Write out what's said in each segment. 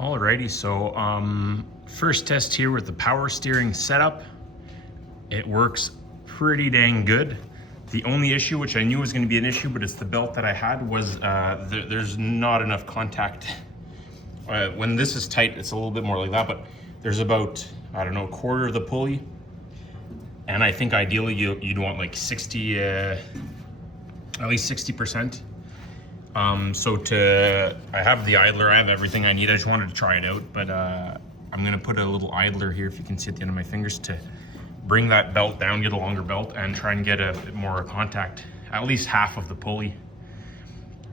Alrighty, so first test here with the power steering setup. It works pretty dang good. The only issue, which I knew was going to be an issue, but it's the belt that I had, was there's not enough contact. When this is tight, it's a little bit more like that, but there's about, I don't know, a quarter of the pulley. And I think ideally you'd want like 60, at least 60%. I have the idler, I have everything I need. I just wanted to try it out, but I'm gonna put a little idler here, if you can see at the end of my fingers, to bring that belt down, get a longer belt, and try and get a bit more contact, at least half of the pulley,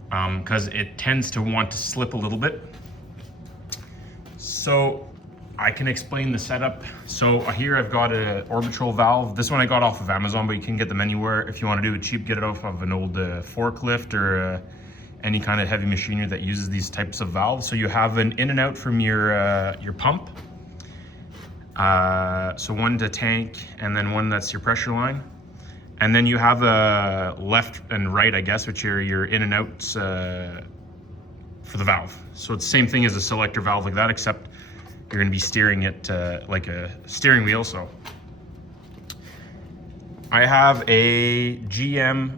because it tends to want to slip a little bit. So I can explain the setup. So here I've got an orbital valve. This one I got off of Amazon, but you can get them anywhere. If you want to do it cheap, get it off of an old forklift or any kind of heavy machinery that uses these types of valves. So you have an in and out from your pump. So one to tank, and then one that's your pressure line. And then you have a left and right, I guess, which are your in and outs for the valve. So it's the same thing as a selector valve like that, except you're gonna be steering it like a steering wheel. So I have a GM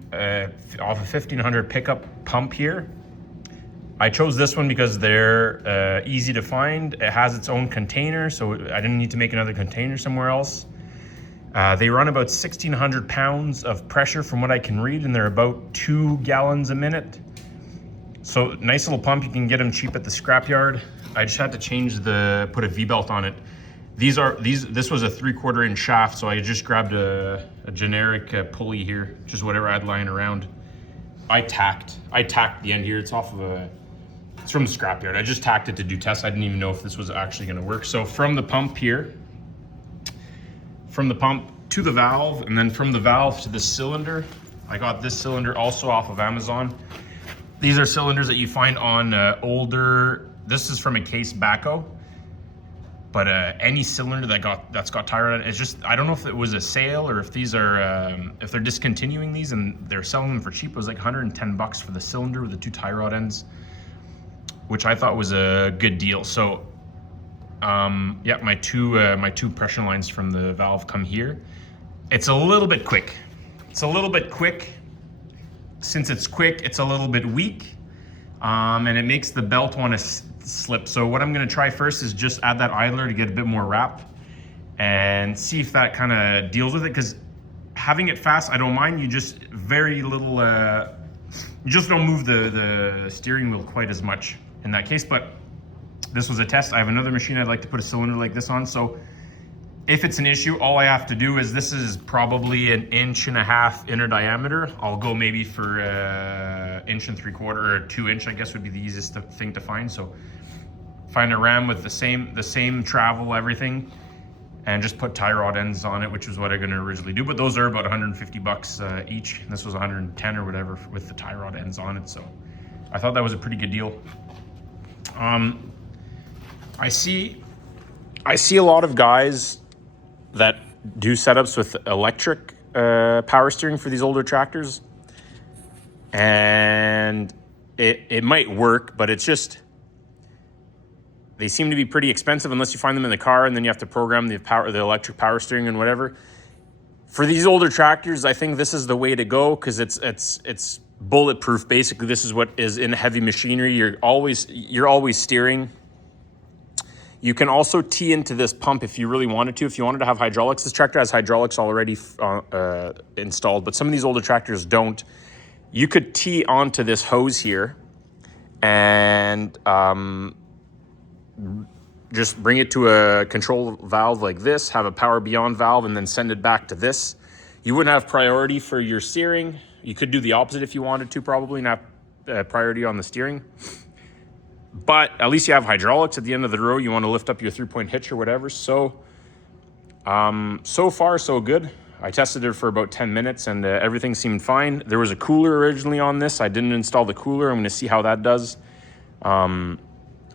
off a 1500 pickup pump here. I chose this one because they're easy to find. It has its own container, so I didn't need to make another container somewhere else. They run about 1,600 pounds of pressure from what I can read, and they're about 2 gallons a minute. So nice little pump. You can get them cheap at the scrapyard. I just had to put a V-belt on it. This was a 3/4 inch shaft, so I just grabbed a generic pulley here, just whatever I had lying around. I tacked the end here. It's from the scrapyard. I just tacked it to do tests. I didn't even know if this was actually gonna work. So from the pump here, from the pump to the valve, and then from the valve to the cylinder, I got this cylinder also off of Amazon. These are cylinders that you find on older, this is from a case backhoe, but any cylinder that's got tie rod, it's just, I don't know if it was a sale or if these are, if they're discontinuing these and they're selling them for cheap. It was like 110 bucks for the cylinder with the 2 tie rod ends, which I thought was a good deal. So yeah, my two pressure lines from the valve come here. It's a little bit quick. Since it's quick, it's a little bit weak, and it makes the belt want to slip. So what I'm going to try first is just add that idler to get a bit more wrap and see if that kind of deals with it, because having it fast, I don't mind. You just very little, you just don't move the steering wheel quite as much in that case. But this was a test. I have another machine I'd like to put a cylinder like this on. So if it's an issue, all I have to do is, this is probably 1.5 inch inner diameter. I'll go maybe for 1 3/4 or 2 inch, I guess would be the easiest thing to find. So find a ram with the same travel, everything, and just put tie rod ends on it, which is what I'm gonna originally do. But those are about 150 bucks each. This was 110 or whatever with the tie rod ends on it. So I thought that was a pretty good deal. I see a lot of guys that do setups with electric power steering for these older tractors, and it might work, but it's just, they seem to be pretty expensive unless you find them in the car, and then you have to program the electric power steering and whatever. For these older tractors, I think this is the way to go, because it's bulletproof. Basically, this is what is in heavy machinery. You're always steering. You can also tee into this pump if you really wanted to. If you wanted to have hydraulics, this tractor has hydraulics already installed, but some of these older tractors don't. You could tee onto this hose here and just bring it to a control valve like this, have a power beyond valve, and then send it back to this. You wouldn't have priority for your steering. You could do the opposite if you wanted to, probably not priority on the steering. But at least you have hydraulics at the end of the row. You want to lift up your 3-point hitch or whatever. So, so far so good. I tested it for about 10 minutes and everything seemed fine. There was a cooler originally on this. I didn't install the cooler. I'm going to see how that does.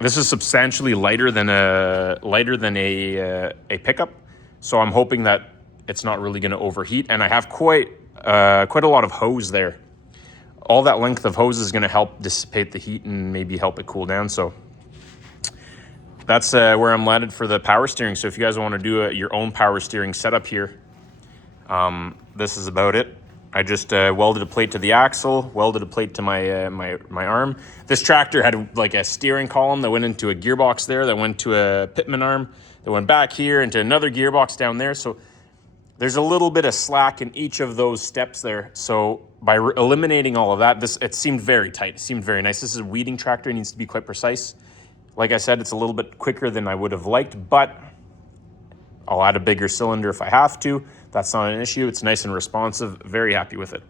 This is substantially lighter than a pickup. So I'm hoping that it's not really going to overheat. And I have quite a lot of hose there. all that length of hose is going to help dissipate the heat and maybe help it cool down. So that's where I'm landed for the power steering. So if you guys want to do your own power steering setup here, this is about it. I just welded a plate to the axle, welded a plate to my my arm. This tractor had like a steering column that went into a gearbox there, that went to a pitman arm, that went back here into another gearbox down there. So there's a little bit of slack in each of those steps there. So by eliminating all of that, it seemed very tight. It seemed very nice. This is a weeding tractor. It needs to be quite precise. Like I said, it's a little bit quicker than I would have liked, but I'll add a bigger cylinder if I have to. That's not an issue. It's nice and responsive. Very happy with it.